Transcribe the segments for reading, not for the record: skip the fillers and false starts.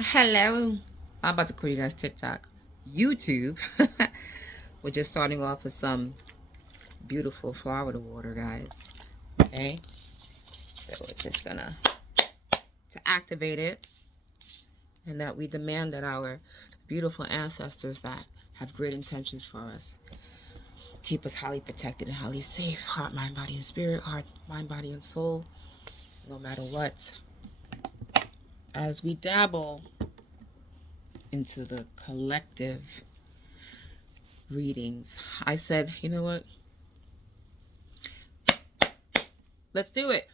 Hello. I'm about to call you guys TikTok. YouTube. We're just starting off with some beautiful Florida water, guys. Okay. So we're just gonna to activate it, and that we demand that our beautiful ancestors that have great intentions for us keep us highly protected and highly safe, heart, mind, body, and spirit, heart, mind, body, and soul, no matter what. As we dabble into the collective readings, I said, you know what? Let's do it.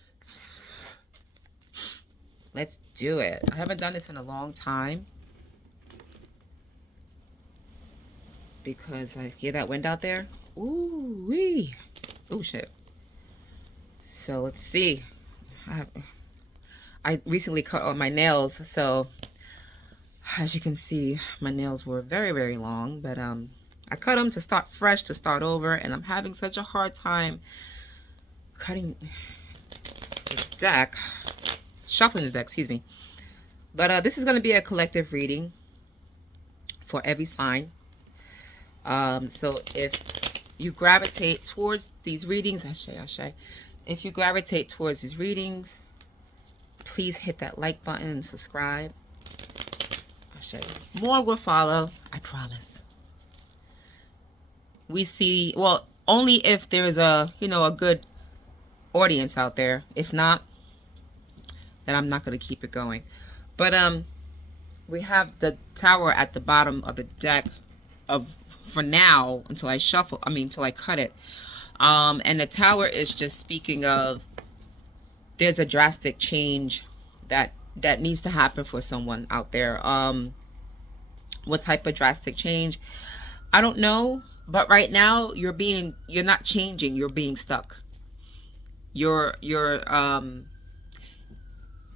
Let's do it. I haven't done this in a long time because I hear that wind out there. Ooh wee. Oh shit. So let's see. I recently cut all my nails, so as you can see, my nails were very, very long, but I cut them to start fresh, to start over, and I'm having such a hard time cutting the deck, shuffling the deck, excuse me. But this is going to be a collective reading for every sign. So if you gravitate towards these readings, if you gravitate towards these readings, please hit that like button and subscribe. I'll show you. More will follow, I promise. We see, well, only if there's a, a good audience out there. If not, then I'm not going to keep it going. But we have the tower at the bottom of the deck for now, until I until I cut it. And the tower is just speaking of there's a drastic change that needs to happen for someone out there. What type of drastic change? I don't know, but right now you're not changing, you're being stuck. You're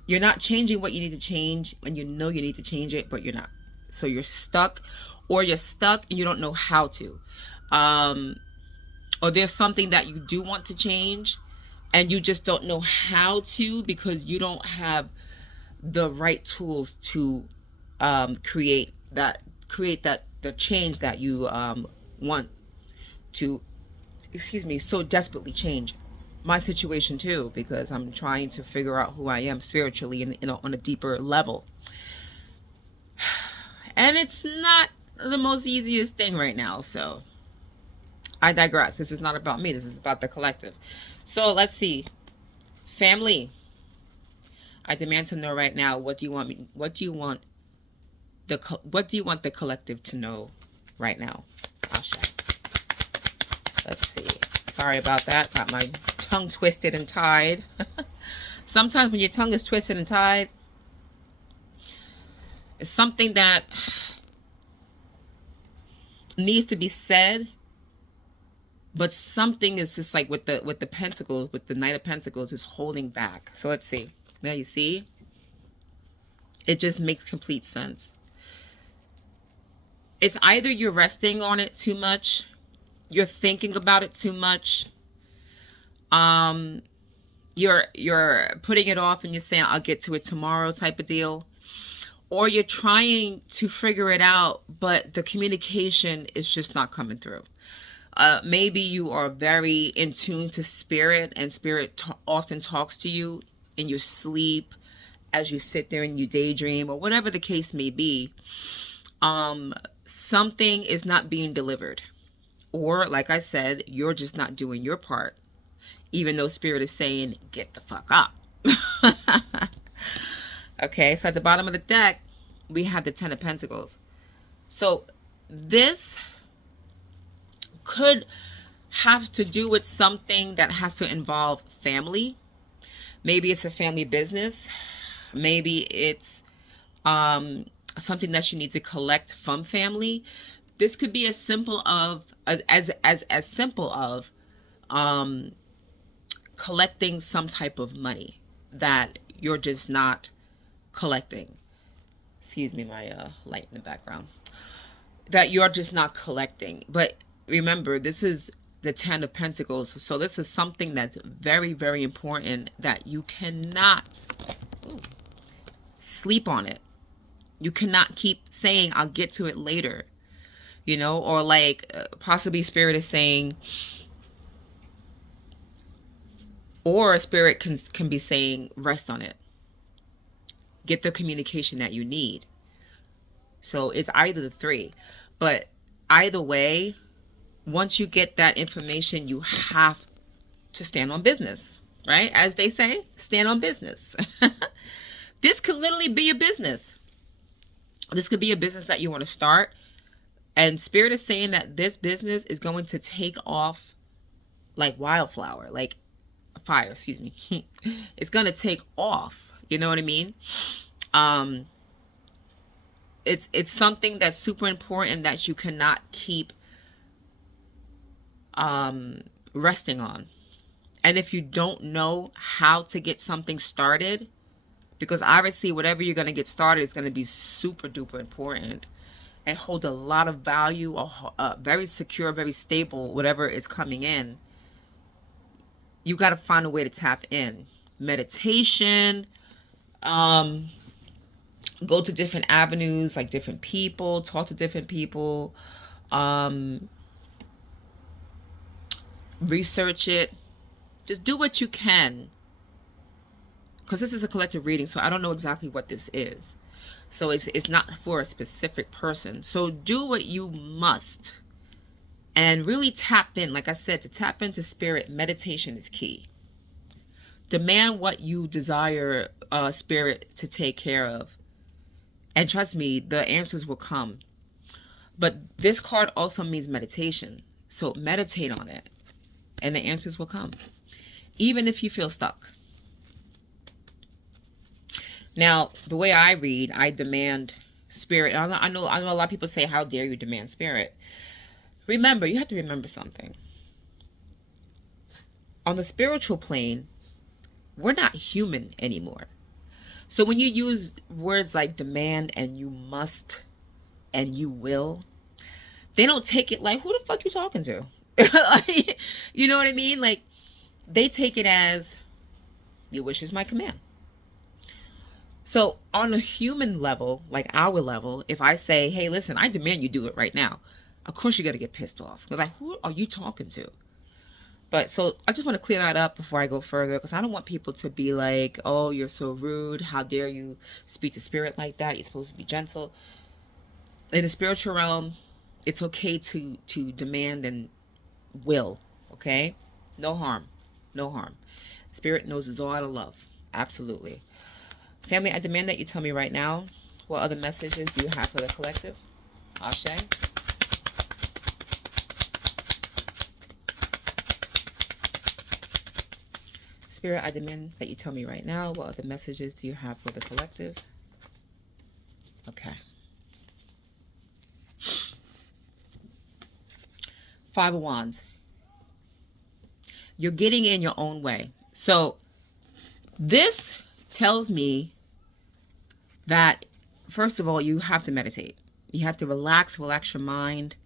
not changing what you need to change, and you know you need to change it, but you're not. So you're stuck, or you're stuck and you don't know how to. Or there's something that you do want to change and you just don't know how to, because you don't have the right tools to create the change that you want to, so desperately change. My situation too, because I'm trying to figure out who I am spiritually on a deeper level, and it's not the most easiest thing right now. So I digress. This is not about me. This is about the collective. So let's see. Family, I demand to know right now, what do you want me? What do you want the collective to know right now? Let's see. Sorry about that. Got my tongue twisted and tied. Sometimes when your tongue is twisted and tied, it's something that needs to be said, but something is just like with the pentacles, with the Knight of Pentacles, is holding back. So let's see. Now you see, it just makes complete sense. It's either you're resting on it too much, you're thinking about it too much, you're putting it off and you're saying, I'll get to it tomorrow type of deal, or you're trying to figure it out, but the communication is just not coming through. Maybe you are very in tune to spirit, and spirit often talks to you in your sleep, as you sit there and you daydream, or whatever the case may be. Something is not being delivered, or like I said, you're just not doing your part, even though spirit is saying, get the fuck up. Okay, so at the bottom of the deck, we have the Ten of Pentacles. So this could have to do with something that has to involve family. Maybe it's a family business. Maybe it's something that you need to collect from family. This could be as simple of as simple of collecting some type of money that you're just not collecting. Excuse me, my light in the background. That you're just not collecting. But remember, this is the Ten of Pentacles. So this is something that's very, very important, that you cannot sleep on it. You cannot keep saying, I'll get to it later, you know, or like possibly spirit is saying, or a spirit can be saying, rest on it. Get the communication that you need. So it's either the three. But either way, once you get that information, you have to stand on business, right? As they say, stand on business. This could literally be a business. This could be a business that you want to start. And Spirit is saying that this business is going to take off like wildflower, like fire, excuse me. It's going to take off. You know what I mean? It's something that's super important that you cannot keep resting on. And if you don't know how to get something started, because obviously whatever you're going to get started is going to be super duper important and hold a lot of value, or very secure, very stable, whatever is coming in, you got to find a way to tap in. Meditation, go to different avenues, like different people, talk to different people, research it. Just do what you can, because this is a collective reading, so I don't know exactly what this is. So it's not for a specific person. So do what you must and really tap in. Like I said, to tap into spirit, meditation is key. Demand what you desire spirit to take care of. And trust me, the answers will come. But this card also means meditation. So meditate on it and the answers will come, even if you feel stuck. Now, the way I read, I demand spirit. I know a lot of people say, how dare you demand spirit? Remember, you have to remember something. On the spiritual plane, we're not human anymore. So when you use words like demand and you must and you will, they don't take it like, who the fuck you talking to? You know what I mean? Like, they take it as, your wish is my command. So on a human level, like our level, if I say, hey, listen, I demand you do it right now, of course you're going to get pissed off. You're like, who are you talking to? But so I just want to clear that up before I go further, because I don't want people to be like, oh, you're so rude. How dare you speak to spirit like that? You're supposed to be gentle. In the spiritual realm, it's okay to demand and will, okay? No harm. No harm. Spirit knows it's all out of love. Absolutely. Family, I demand that you tell me right now, what other messages do you have for the collective? Ashe. Spirit, I demand that you tell me right now, what other messages do you have for the collective? Okay. Five of Wands. You're getting in your own way. So this tells me that, first of all, you have to meditate. You have to relax your mind.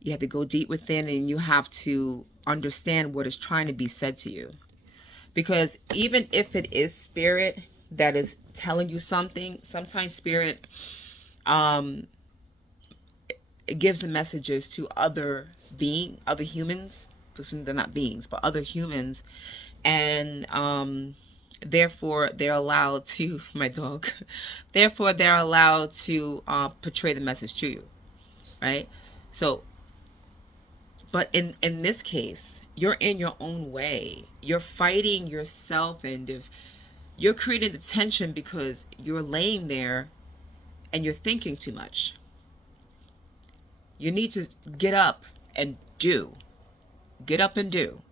You have to go deep within, and you have to understand what is trying to be said to you. Because even if it is spirit that is telling you something, sometimes spirit it gives the messages to other humans, because they're not beings, but other humans, and therefore they're allowed to, my dog, therefore they're allowed to portray the message to you, right? So, but in this case, you're in your own way. You're fighting yourself, and you're creating the tension because you're laying there and you're thinking too much. You need to get up and do. Get up and do.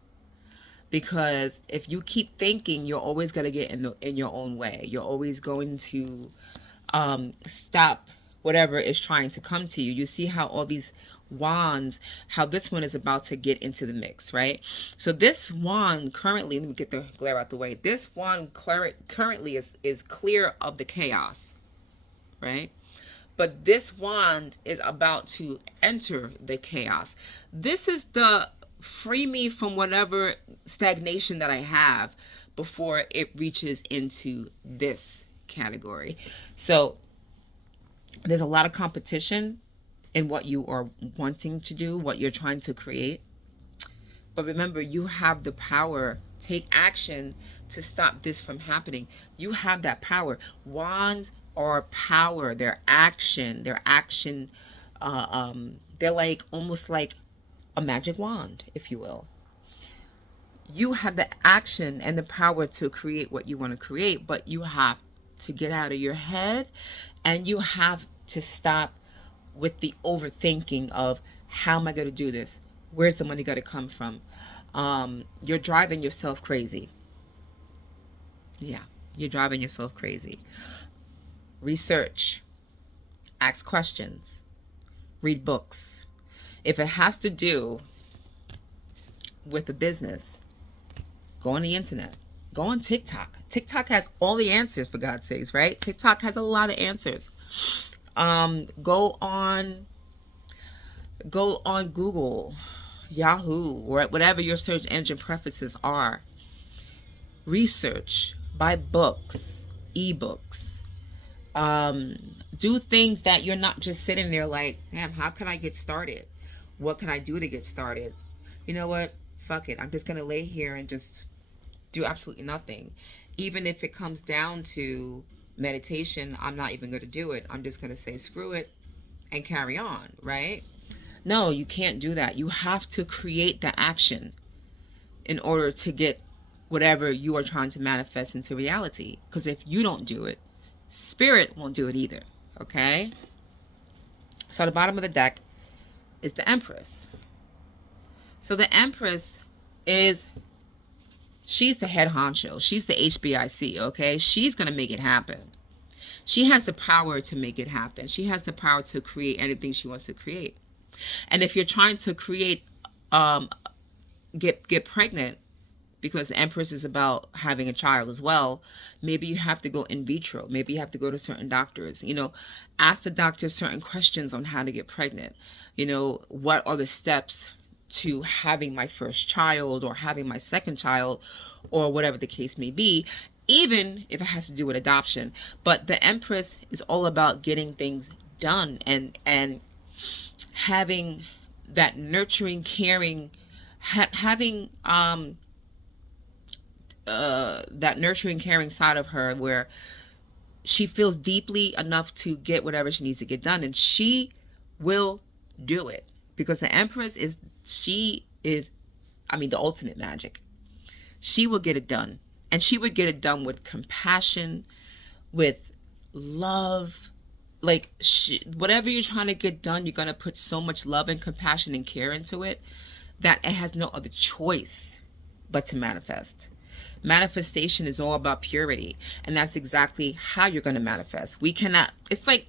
Because if you keep thinking, you're always going to get in your own way. You're always going to stop whatever is trying to come to you. You see how all these wands, how this one is about to get into the mix, right? So this wand currently, let me get the glare out the way. This wand currently is clear of the chaos, right? But this wand is about to enter the chaos. This is the free me from whatever stagnation that I have before it reaches into this category. So There's a lot of competition in what you are wanting to do, what you're trying to create. But remember, you have the power. Take action to stop this from happening. You have that power. Wands are power. They're action. They're like almost like a magic wand, if you will. You have the action and the power to create what you want to create, but you have to get out of your head, and you have to stop with the overthinking of, how am I going to do this? Where's the money going to come from? You're driving yourself crazy. Yeah, you're driving yourself crazy. Research, ask questions, read books. If it has to do with a business, go on the internet. Go on TikTok. TikTok has all the answers, for God's sakes, right? TikTok has a lot of answers. Go on Google, Yahoo, or whatever your search engine preferences are. Research, buy books, ebooks. Do things that you're not just sitting there like, damn, how can I get started? What can I do to get started? You know what? Fuck it. I'm just going to lay here and just do absolutely nothing. Even if it comes down to meditation, I'm not even going to do it. I'm just going to say screw it and carry on, right? No, you can't do that. You have to create the action in order to get whatever you are trying to manifest into reality. Because if you don't do it, spirit won't do it either. Okay? So the bottom of the deck is the Empress. So the Empress she's the head honcho. She's the HBIC, okay? She's going to make it happen. She has the power to make it happen. She has the power to create anything she wants to create. And if you're trying to create, get pregnant, because the Empress is about having a child as well, maybe you have to go in vitro. Maybe you have to go to certain doctors. Ask the doctor certain questions on how to get pregnant. What are the steps to having my first child or having my second child, or whatever the case may be, even if it has to do with adoption. But the Empress is all about getting things done and having that nurturing, caring, having that nurturing, caring side of her, where she feels deeply enough to get whatever she needs to get done, and she will do it, because the Empress is the ultimate magic. She will get it done, and she would get it done with compassion, with love. Like, whatever you're trying to get done, you're going to put so much love and compassion and care into it that it has no other choice but to manifest. Manifestation is all about purity, and that's exactly how you're going to manifest. We cannot, it's like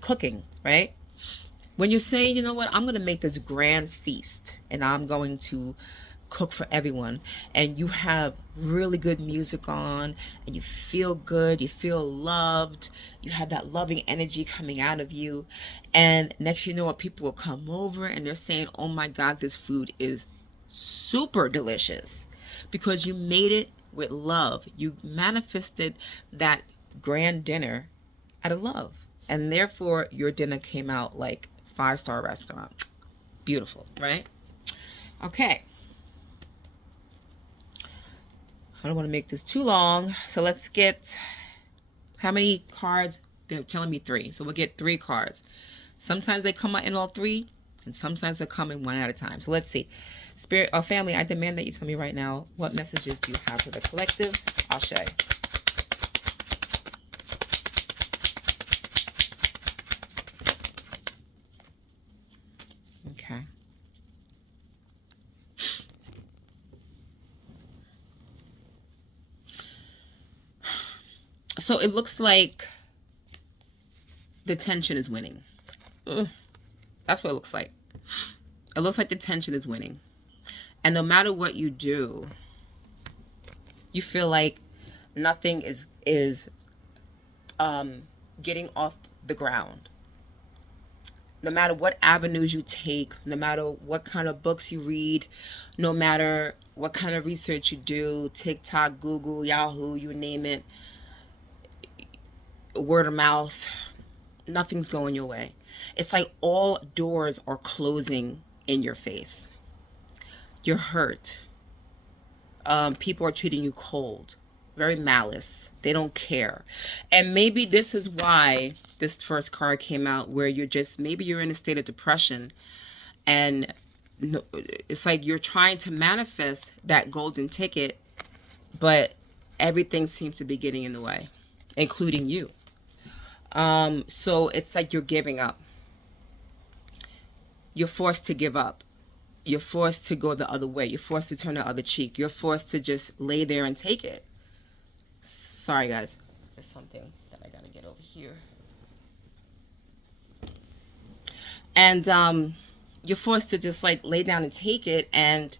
cooking, right? When you're saying, you know what, I'm going to make this grand feast and I'm going to cook for everyone, and you have really good music on and you feel good, you feel loved, you have that loving energy coming out of you, and next you know what, people will come over and they're saying, oh my God, this food is super delicious, because you made it with love. You manifested that grand dinner out of love, and therefore your dinner came out like 5-star restaurant. Beautiful, right? Okay, I don't want to make this too long, so let's get, how many cards? They're telling me 3, so we'll get 3 cards. Sometimes they come out in all 3, and sometimes they come in one at a time. So let's see. Spirit or family, I demand that you tell me right now, what messages do you have for the collective? Ashe. Okay. So it looks like the tension is winning. Ugh. That's what it looks like. It looks like the tension is winning. And no matter what you do, you feel like nothing is getting off the ground. No matter what avenues you take, no matter what kind of books you read, no matter what kind of research you do, TikTok, Google, Yahoo, you name it, word of mouth, nothing's going your way. It's like all doors are closing in your face. You're hurt. People are treating you cold, very malice. They don't care. And maybe this is why this first card came out, where you're just, maybe you're in a state of depression, and it's like you're trying to manifest that golden ticket, but everything seems to be getting in the way, including you. So it's like you're giving up. You're forced to give up. You're forced to go the other way. You're forced to turn the other cheek. You're forced to just lay there and take it. Sorry, guys. There's something that I gotta get over here. And you're forced to just like lay down and take it, and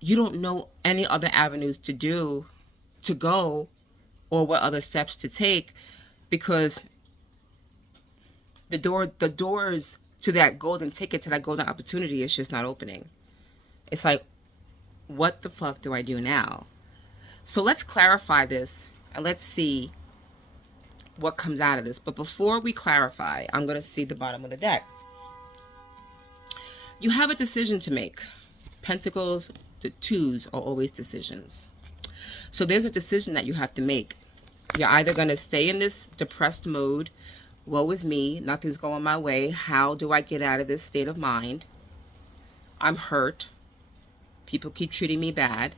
you don't know any other avenues to go, or what other steps to take, because the doors to that golden ticket, to that golden opportunity, is just not opening. It's like, what the fuck do I do now? So let's clarify this, and let's see what comes out of this. But before we clarify, I'm going to see the bottom of the deck. You have a decision to make. Pentacles, the twos are always decisions. So there's a decision that you have to make. You're either going to stay in this depressed mode, woe is me, nothing's going my way, how do I get out of this state of mind? I'm hurt. People keep treating me bad.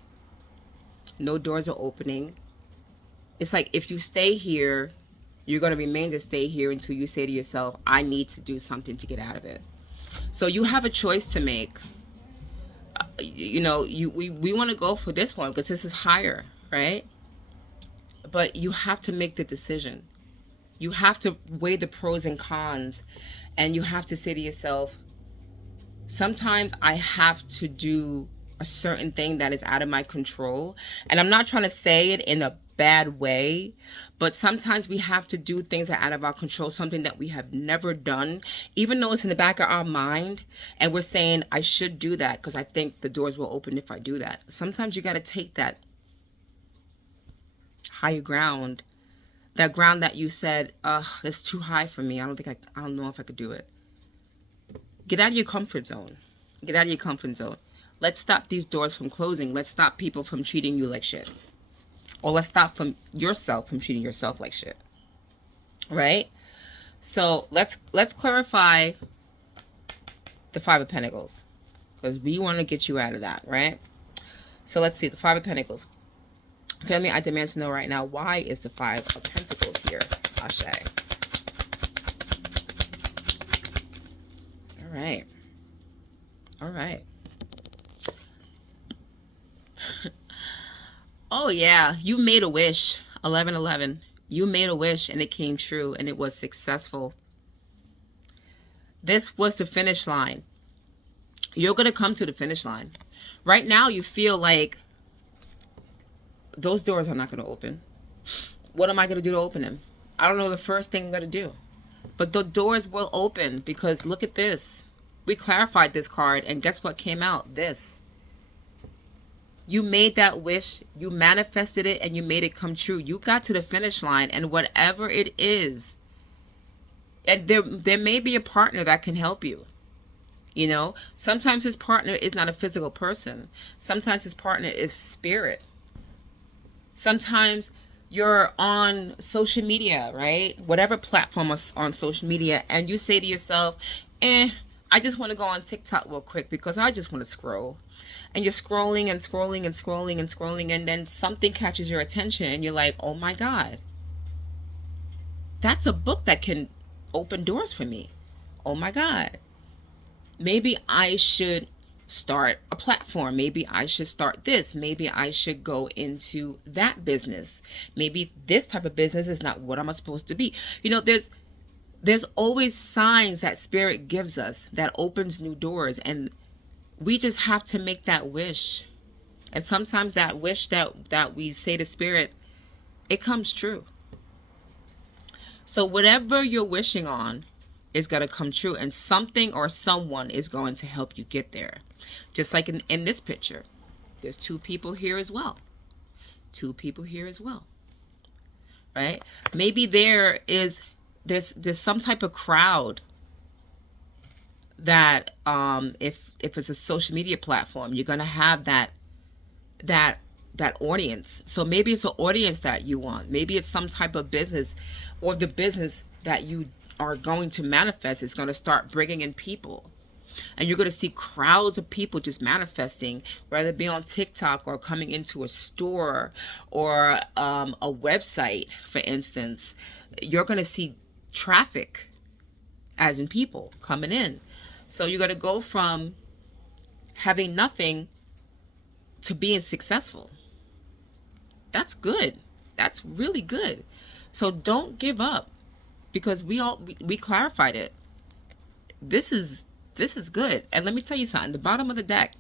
No doors are opening. It's like, if you stay here, you're going to remain to stay here until you say to yourself, I need to do something to get out of it. So you have a choice to make. You know, we want to go for this one because this is higher, right? But you have to make the decision. You have to weigh the pros and cons, and you have to say to yourself, sometimes I have to do a certain thing that is out of my control. And I'm not trying to say it in a bad way, but sometimes we have to do things that are out of our control, something that we have never done, even though it's in the back of our mind, and we're saying, I should do that because I think the doors will open if I do that. Sometimes you got to take that higher ground, that ground that you said, it's too high for me. I don't know if I could do it. Get out of your comfort zone. Get out of your comfort zone. Let's stop these doors from closing. Let's stop people from treating you like shit. Or let's stop from yourself from treating yourself like shit. Right? So let's clarify the Five of Pentacles, because we want to get you out of that, right? So let's see, the Five of Pentacles. Family, I demand to know right now, why is the Five of Pentacles here? Ashe. All right. All right. Oh, yeah. You made a wish. 1111. You made a wish and it came true and it was successful. This was the finish line. You're going to come to the finish line. Right now, you feel like those doors are not going to open. What am I going to do to open them? I don't know the first thing I'm going to do. But the doors will open, because look at this. We clarified this card, and guess what came out? This. You made that wish, you manifested it, and you made it come true. You got to the finish line, and whatever it is, and there may be a partner that can help you. You know, sometimes his partner is not a physical person. Sometimes his partner is spirit. Sometimes you're on social media, right? Whatever platform on social media, and you say to yourself, I just want to go on TikTok real quick because I just want to scroll. And you're scrolling and scrolling and scrolling and scrolling, and then something catches your attention and you're like, oh my God, that's a book that can open doors for me. Oh my God, maybe I should start a platform. Maybe I should start this. Maybe I should go into that business. Maybe this type of business is not what I'm supposed to be. You know, there's always signs that spirit gives us that opens new doors, and we just have to make that wish. And sometimes that wish that we say to spirit, it comes true. So whatever you're wishing on is going to come true, and something or someone is going to help you get there. Just like in this picture, there's two people here as well. Two people here as well. right? Maybe there's some type of crowd that if it's a social media platform, you're gonna have that audience. So maybe it's an audience that you want. Maybe it's some type of business, or the business that you are going to manifest is going to start bringing in people. And you're going to see crowds of people just manifesting, whether it be on TikTok or coming into a store or a website, for instance. You're going to see traffic, as in people coming in. So you're going to go from having nothing to being successful. That's good. That's really good. So don't give up, because we clarified it. This is good. And let me tell you something. The bottom of the deck,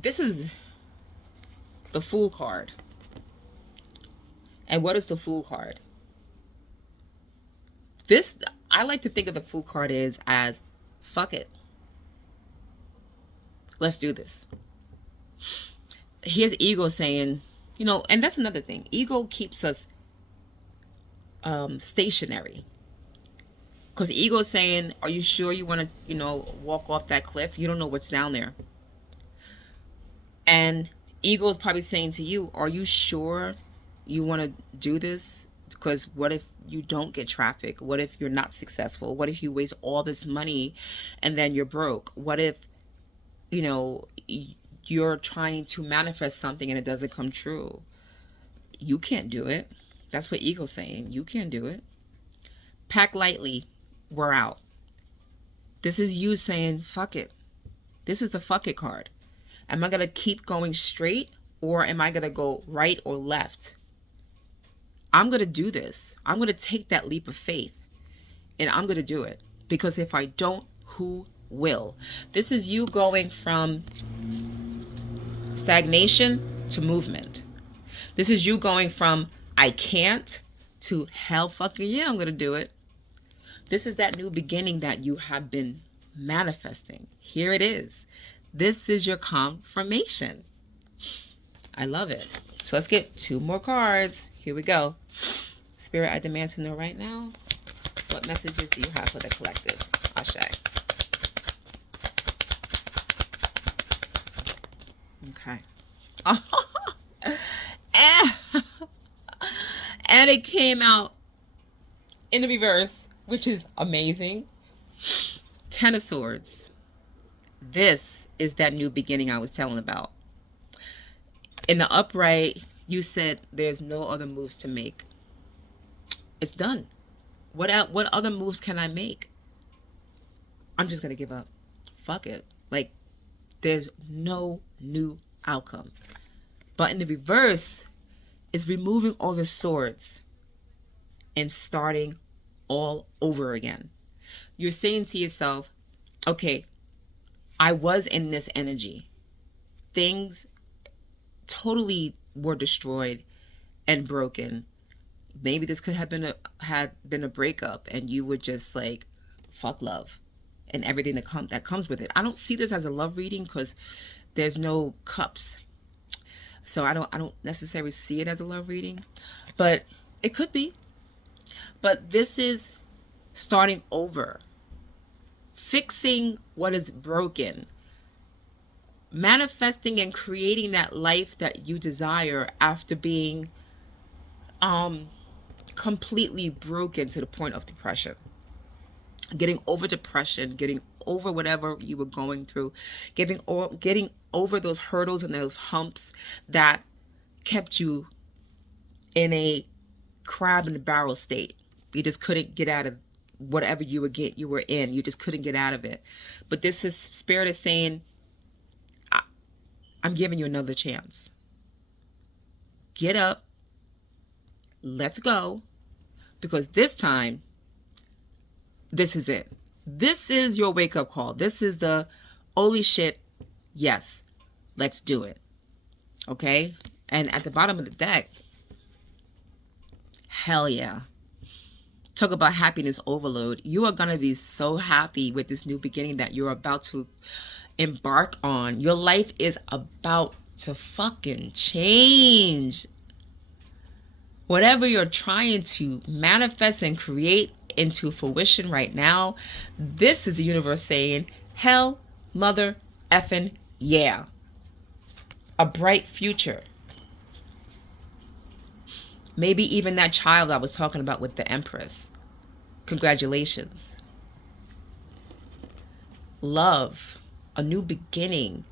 this is the Fool card. And what is the Fool card? This, I like to think of the Fool card as fuck it. Let's do this. Here's ego saying, you know, and that's another thing. Ego keeps us stationary. Because ego is saying, are you sure you want to, you know, walk off that cliff? You don't know what's down there. And ego is probably saying to you, are you sure you want to do this? Because what if you don't get traffic? What if you're not successful? What if you waste all this money and then you're broke? What if, you know, you're trying to manifest something and it doesn't come true? You can't do it. That's what ego's saying. You can't do it. Pack lightly. We're out. This is you saying, fuck it. This is the fuck it card. Am I going to keep going straight, or am I going to go right or left? I'm going to do this. I'm going to take that leap of faith, and I'm going to do it. Because if I don't, who will? This is you going from stagnation to movement. This is you going from I can't to hell fucking yeah, I'm going to do it. This is that new beginning that you have been manifesting. Here it is. This is your confirmation. I love it. So let's get 2 more cards. Here we go. Spirit, I demand to know right now, what messages do you have for the collective? Ashe. Okay. And it came out in the reverse, which is amazing. 10 of Swords. This is that new beginning I was telling about. In the upright, you said there's no other moves to make. It's done. What other moves can I make? I'm just gonna give up. Fuck it. Like, there's no new outcome. But in the reverse, it's removing all the swords and starting all over again. You're saying to yourself, okay, I was in this energy. Things totally were destroyed and broken. Maybe this could have been a breakup, and you would just like, fuck love and everything that comes with it. I don't see this as a love reading because there's no cups. So I don't necessarily see it as a love reading, but it could be. But this is starting over, fixing what is broken, manifesting and creating that life that you desire after being completely broken to the point of depression. Getting over depression, getting over whatever you were going through, getting over those hurdles and those humps that kept you in a crab in the barrel state. You just couldn't get out of whatever you were in. You just couldn't get out of it. But this is Spirit is saying, I'm giving you another chance. Get up. Let's go. Because this time, this is it. This is your wake-up call. This is the holy shit, yes, let's do it. Okay? And at the bottom of the deck, hell yeah. Talk about happiness overload. You are going to be so happy with this new beginning that you're about to embark on. Your life is about to fucking change. Whatever you're trying to manifest and create into fruition right now, this is the universe saying, hell, mother, effing, yeah. A bright future. Maybe even that child I was talking about with the Empress. Congratulations. Love, a new beginning,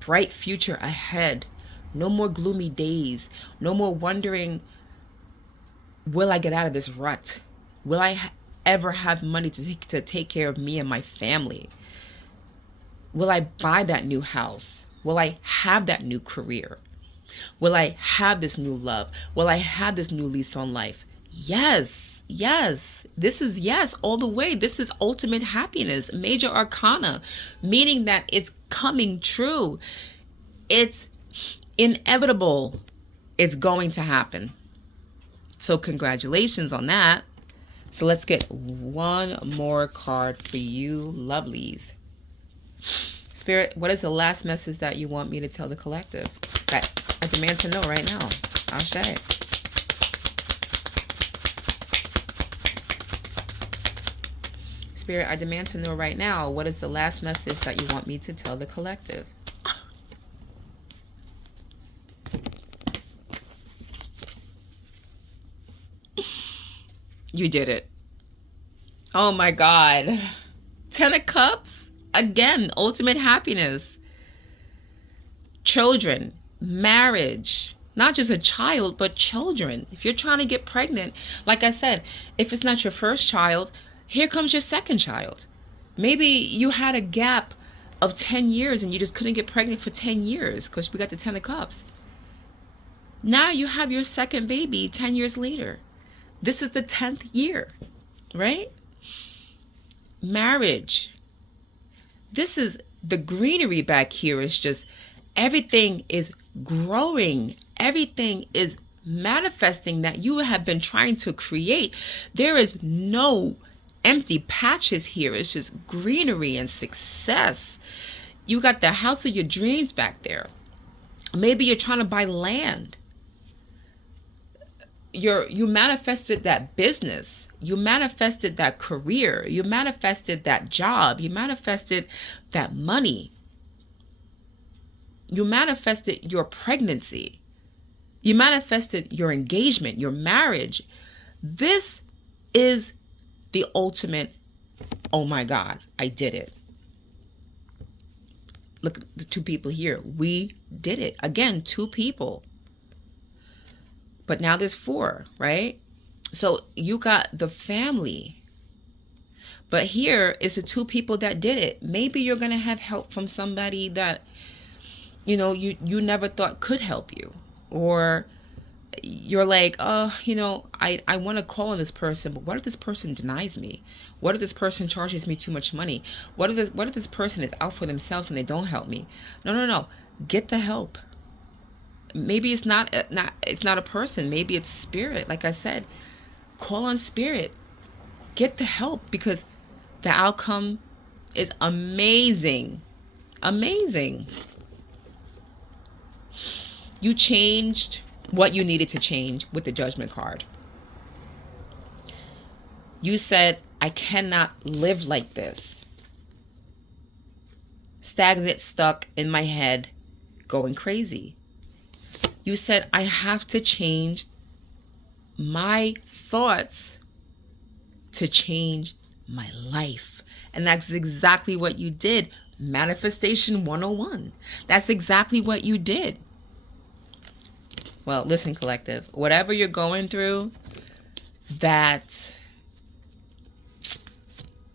bright future ahead. No more gloomy days. No more wondering, will I get out of this rut? Will I ever have money to take care of me and my family? Will I buy that new house? Will I have that new career? Will I have this new love? Will I have this new lease on life? Yes, yes. This is yes all the way. This is ultimate happiness, major arcana, meaning that it's coming true. It's inevitable. It's going to happen. So congratulations on that. So let's get one more card for you lovelies. Spirit, what is the last message that you want me to tell the collective? I demand to know right now. Ashe. Spirit, I demand to know right now, what is the last message that you want me to tell the collective? You did it. Oh my God. 10 of Cups. Again, ultimate happiness. Children, marriage. Not just a child, but children. If you're trying to get pregnant, like I said, if it's not your first child, here comes your second child. Maybe you had a gap of 10 years and you just couldn't get pregnant for 10 years because we got the 10 of Cups. Now you have your second baby 10 years later. This is the 10th year, right? Marriage. This is the greenery back here. Is just everything is growing. Everything is manifesting that you have been trying to create. There is no empty patches here. It's just greenery and success. You got the house of your dreams back there. Maybe you're trying to buy land. You manifested that business. You manifested that career. You manifested that job. You manifested that money. You manifested your pregnancy. You manifested your engagement, your marriage. This is the ultimate, oh my God, I did it. Look at the two people here. We did it. Again, two people. But now there's four, right? So you got the family. But here is the two people that did it. Maybe you're going to have help from somebody that, you know, you never thought could help you. Or you're like, oh, you know, I want to call on this person, but what if this person denies me? What if this person charges me too much money? What if this person is out for themselves and they don't help me? No. Get the help. Maybe it's not a person. Maybe it's spirit. Like I said, call on spirit. Get the help because the outcome is amazing. Amazing. You changed what you needed to change with the Judgment card. You said, I cannot live like this. Stagnant, stuck in my head, going crazy. You said, I have to change my thoughts to change my life. And that's exactly what you did. Manifestation 101. That's exactly what you did. Well, listen, collective, whatever you're going through that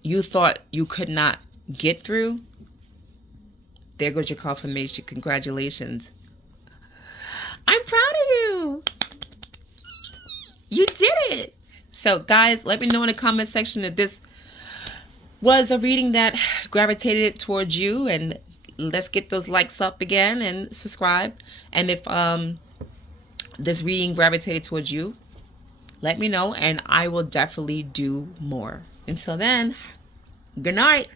you thought you could not get through, there goes your confirmation. Congratulations. I'm proud of you. You did it. So guys, let me know in the comment section if this was a reading that gravitated towards you, and let's get those likes up again and subscribe. And if this reading gravitated towards you, let me know and I will definitely do more. Until then, good night.